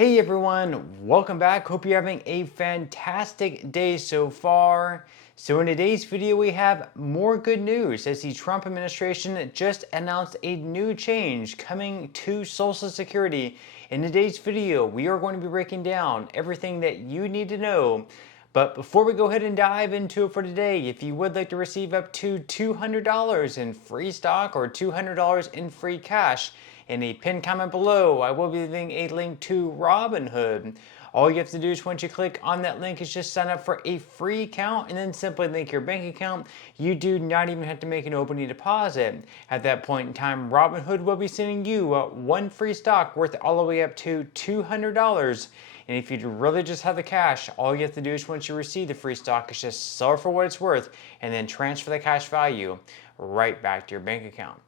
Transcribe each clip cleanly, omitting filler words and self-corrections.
Hey everyone, welcome back. Hope you're having a fantastic day so far. So in today's video we have more good news as the Trump administration just announced a new change coming to Social Security. In today's video we are going to be breaking down everything that you need to know. But before we go ahead and dive into it for today, if you would like to receive up to $200 in free stock or $200 in free cash, in the pinned comment below, I will be leaving a link to Robinhood. All you have to do is once you click on that link is just sign up for a free account and then simply link your bank account. You do not even have to make an opening deposit. At that point in time, Robinhood will be sending you one free stock worth all the way up to $200. And if you really just have the cash, all you have to do is once you receive the free stock is just sell it for what it's worth and then transfer the cash value right back to your bank account.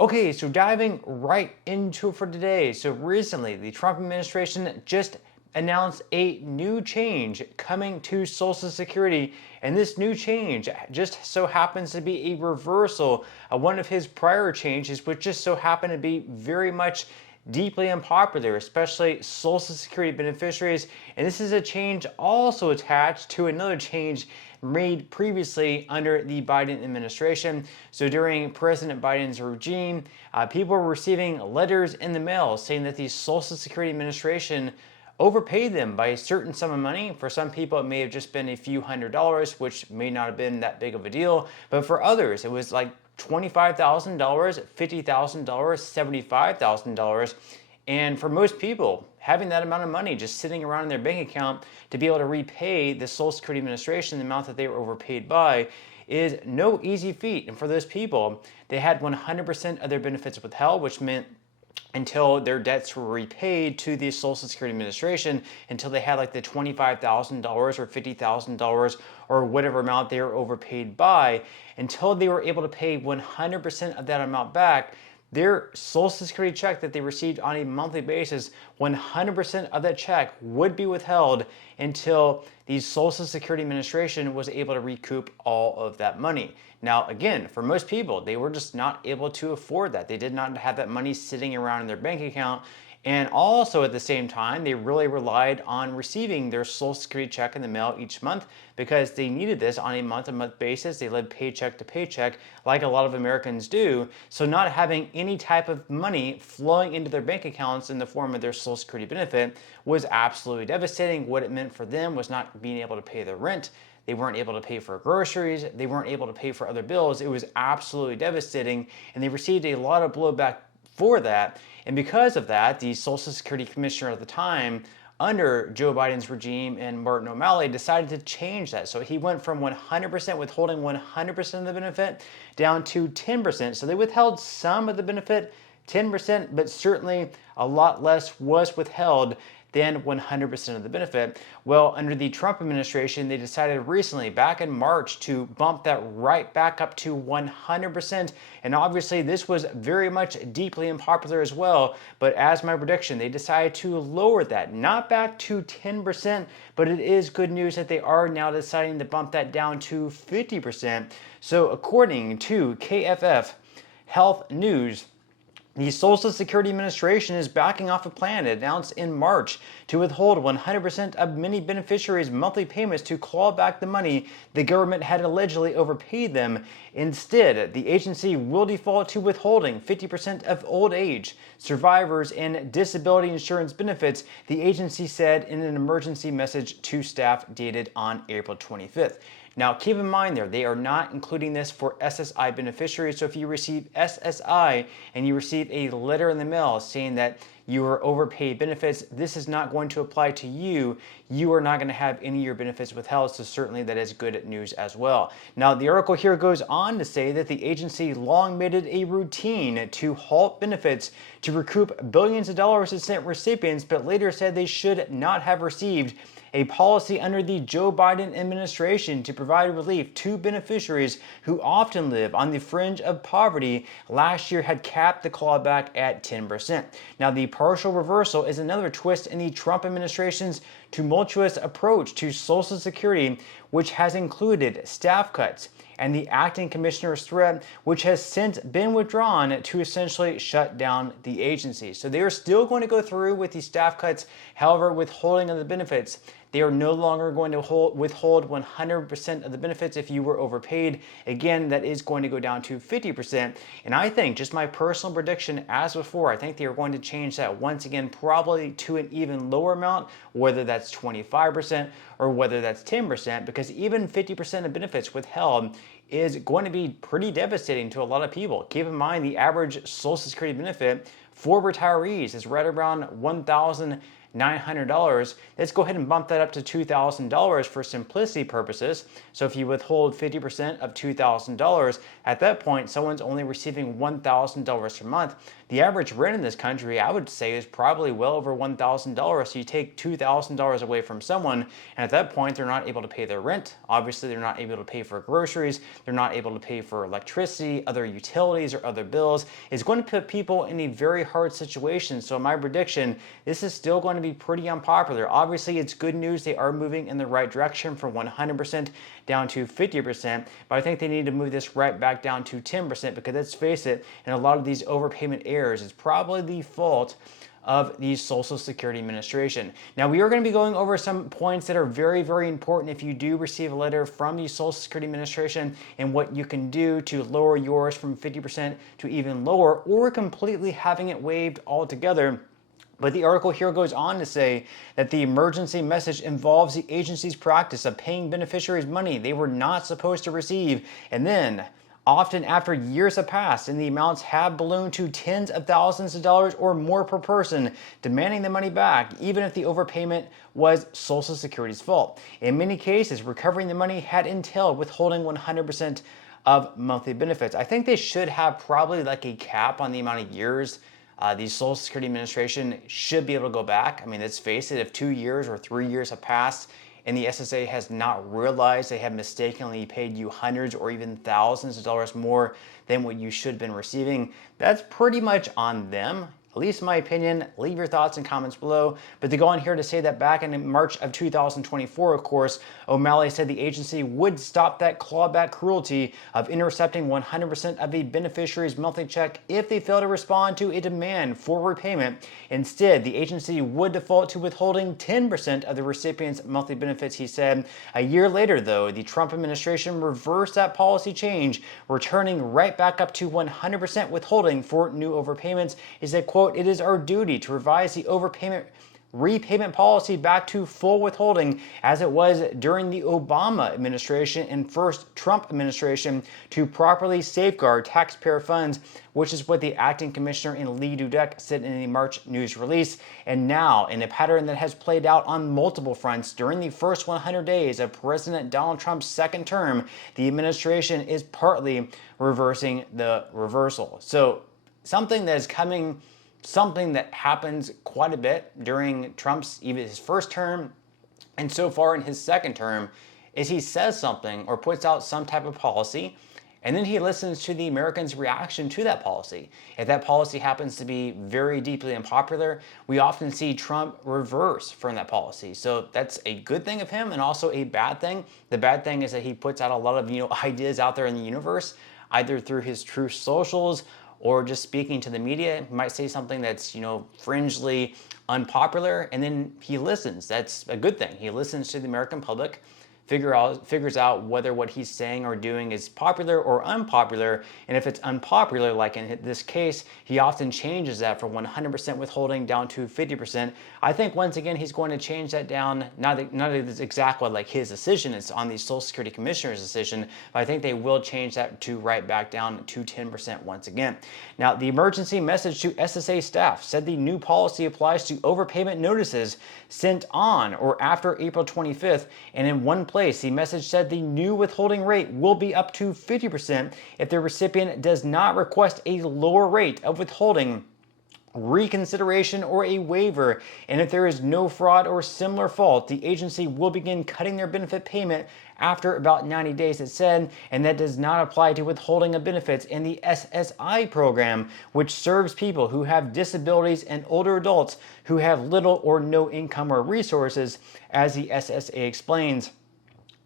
Okay, so diving right into it for today. So recently, the Trump administration just announced a new change coming to Social Security. And this new change just so happens to be a reversal of one of his prior changes, which just so happened to be very much deeply unpopular, especially Social Security beneficiaries. And this is a change also attached to another change made previously under the Biden administration. So during President Biden's regime, people were receiving letters in the mail saying that the Social Security Administration overpaid them by a certain sum of money. For some people, it may have just been a few $100s, which may not have been that big of a deal. But for others, it was like $25,000, $50,000, $75,000. And for most people, having that amount of money just sitting around in their bank account to be able to repay the Social Security Administration the amount that they were overpaid by is no easy feat. And for those people, they had 100% of their benefits withheld, which meant until their debts were repaid to the Social Security Administration, until they had like the $25,000 or $50,000 or whatever amount they were overpaid by, until they were able to pay 100% of that amount back, their Social Security check that they received on a monthly basis, 100% of that check would be withheld until the Social Security Administration was able to recoup all of that money. Now, again, for most people, they were just not able to afford that. They did not have that money sitting around in their bank account. And also at the same time, they really relied on receiving their Social Security check in the mail each month because they needed this on a month-to-month basis. They lived paycheck to paycheck like a lot of Americans do. So not having any type of money flowing into their bank accounts in the form of their Social Security benefit was absolutely devastating. What it meant for them was not being able to pay their rent. They weren't able to pay for groceries. They weren't able to pay for other bills. It was absolutely devastating, and they received a lot of blowback for that. And because of that, the Social Security Commissioner at the time, under Joe Biden's regime and Martin O'Malley, decided to change that. So he went from 100% withholding 100% of the benefit down to 10%. So they withheld some of the benefit, 10%, but certainly a lot less was withheld than 100% of the benefit. Well, under the Trump administration, they decided recently, back in March, to bump that right back up to 100%. And obviously, this was very much deeply unpopular as well. But as my prediction, they decided to lower that, not back to 10%, but it is good news that they are now deciding to bump that down to 50%. So according to KFF Health News, the Social Security Administration is backing off a plan it announced in March to withhold 100% of many beneficiaries' monthly payments to claw back the money the government had allegedly overpaid them. Instead, the agency will default to withholding 50% of old age, survivors, and disability insurance benefits, the agency said in an emergency message to staff dated on April 25th. Now, keep in mind they are not including this for SSI beneficiaries. So if you receive SSI and you receive a letter in the mail saying that you are overpaid benefits, this is not going to apply to you. You are not going to have any of your benefits withheld, so certainly that is good news as well. Now, the article here goes on to say that the agency long made it a routine to halt benefits to recoup billions of dollars it sent recipients, but later said they should not have received a policy under the Joe Biden administration to provide relief to beneficiaries who often live on the fringe of poverty last year had capped the clawback at 10%. Now, the partial reversal is another twist in the Trump administration's tumultuous approach to Social Security, which has included staff cuts, and the acting commissioner's threat, which has since been withdrawn to essentially shut down the agency. So they are still going to go through with the staff cuts, however, withholding of the benefits. They are no longer going to withhold 100% of the benefits if you were overpaid. Again, that is going to go down to 50%. And I think, just my personal prediction, as before, I think they are going to change that once again, probably to an even lower amount, whether that's 25% or whether that's 10%, because even 50% of benefits withheld is going to be pretty devastating to a lot of people. Keep in mind, the average Social Security benefit for retirees is right around $1,900. Let's go ahead and bump that up to $2,000 for simplicity purposes. So if you withhold 50% of $2,000, at that point, someone's only receiving $1,000 per month. The average rent in this country, I would say, is probably well over $1,000. So you take $2,000 away from someone, and at that point, they're not able to pay their rent. Obviously, they're not able to pay for groceries. They're not able to pay for electricity, other utilities, or other bills. It's going to put people in a very hard situation. So my prediction, this is still going to be pretty unpopular. Obviously, it's good news. They are moving in the right direction from 100% down to 50%, but I think they need to move this right back down to 10%, because let's face it, in a lot of these overpayment errors, it's probably the fault of the Social Security Administration. Now, we are going to be going over some points that are very, very important if you do receive a letter from the Social Security Administration, and what you can do to lower yours from 50% to even lower, or completely having it waived altogether. But the article here goes on to say that the emergency message involves the agency's practice of paying beneficiaries money they were not supposed to receive, and then, often after years have passed and the amounts have ballooned to tens of thousands of dollars or more per person, demanding the money back, even if the overpayment was Social Security's fault. In many cases, recovering the money had entailed withholding 100% of monthly benefits. I think they should have probably like a cap on the amount of years the Social Security Administration should be able to go back. I mean, let's face it, if 2 years or 3 years have passed and the SSA has not realized they have mistakenly paid you hundreds or even thousands of dollars more than what you should have been receiving, that's pretty much on them. At least in my opinion. Leave your thoughts and comments below. But to go on here to say that back in March of 2024, of course, O'Malley said the agency would stop that clawback cruelty of intercepting 100% of a beneficiary's monthly check if they fail to respond to a demand for repayment. Instead, the agency would default to withholding 10% of the recipient's monthly benefits, he said. A year later, though, the Trump administration reversed that policy change, returning right back up to 100% withholding for new overpayments. He said, quote, "It is our duty to revise the overpayment repayment policy back to full withholding as it was during the Obama administration and first Trump administration to properly safeguard taxpayer funds," which is what the acting commissioner in Lee Dudek said in a March news release. And now, in a pattern that has played out on multiple fronts during the first 100 days of President Donald Trump's second term, the administration is partly reversing the reversal. So something that is coming, something that happens quite a bit during Trump's, even his first term, and so far in his second term, is he says something or puts out some type of policy, and then he listens to the Americans' reaction to that policy. If that policy happens to be very deeply unpopular, we often see Trump reverse from that policy. So that's a good thing of him and also a bad thing. The bad thing is that he puts out a lot of ideas out there in the universe, either through his Truth Socials or just speaking to the media. He might say something that's, fringely unpopular, and then he listens. That's a good thing. He listens to the American public, figures out whether what he's saying or doing is popular or unpopular. And if it's unpopular, like in this case, he often changes that from 100% withholding down to 50%. I think once again, he's going to change that down. Not exactly like his decision, it's on the Social Security Commissioner's decision, but I think they will change that to right back down to 10% once again. Now, the emergency message to SSA staff said the new policy applies to overpayment notices sent on or after April 25th, and in one place, the message said the new withholding rate will be up to 50% if the recipient does not request a lower rate of withholding, reconsideration, or a waiver. And if there is no fraud or similar fault, the agency will begin cutting their benefit payment after about 90 days, it said, and that does not apply to withholding of benefits in the SSI program, which serves people who have disabilities and older adults who have little or no income or resources, as the SSA explains.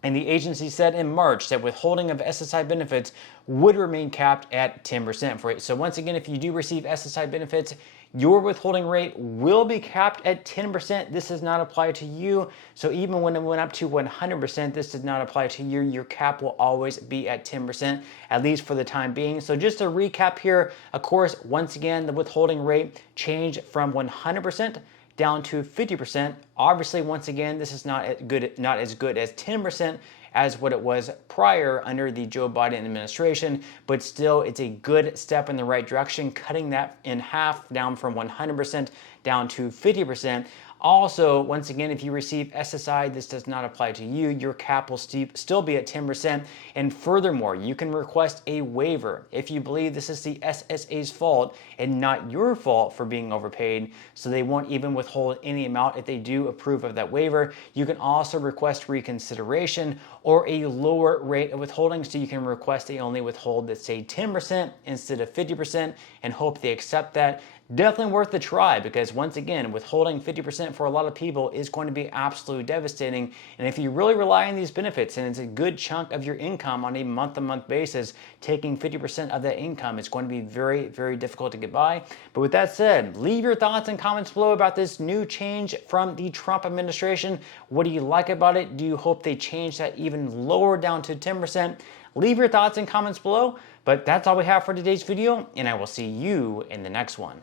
And the agency said in March that withholding of SSI benefits would remain capped at 10% for it. So once again, if you do receive SSI benefits, your withholding rate will be capped at 10%. This does not apply to you. So even when it went up to 100%, this does not apply to you. Your cap will always be at 10%, at least for the time being. So just to recap here, of course, once again, the withholding rate changed from 100% down to 50%. Obviously, once again, this is not as good as 10% as what it was prior under the Joe Biden administration, but still it's a good step in the right direction, cutting that in half down from 100% down to 50%. Also, once again, if you receive SSI, this does not apply to you. Your cap will still be at 10%. And furthermore, you can request a waiver if you believe this is the SSA's fault and not your fault for being overpaid. So they won't even withhold any amount if they do approve of that waiver. You can also request reconsideration or a lower rate of withholding. So you can request they only withhold, let's say 10% instead of 50% and hope they accept that. Definitely worth the try, because once again, withholding 50% for a lot of people is going to be absolutely devastating. And if you really rely on these benefits and it's a good chunk of your income on a month-to-month basis, taking 50% of that income is going to be very, very difficult to get by. But with that said, leave your thoughts and comments below about this new change from the Trump administration. What do you like about it? Do you hope they change that even lower down to 10%? Leave your thoughts and comments below. But that's all we have for today's video, and I will see you in the next one.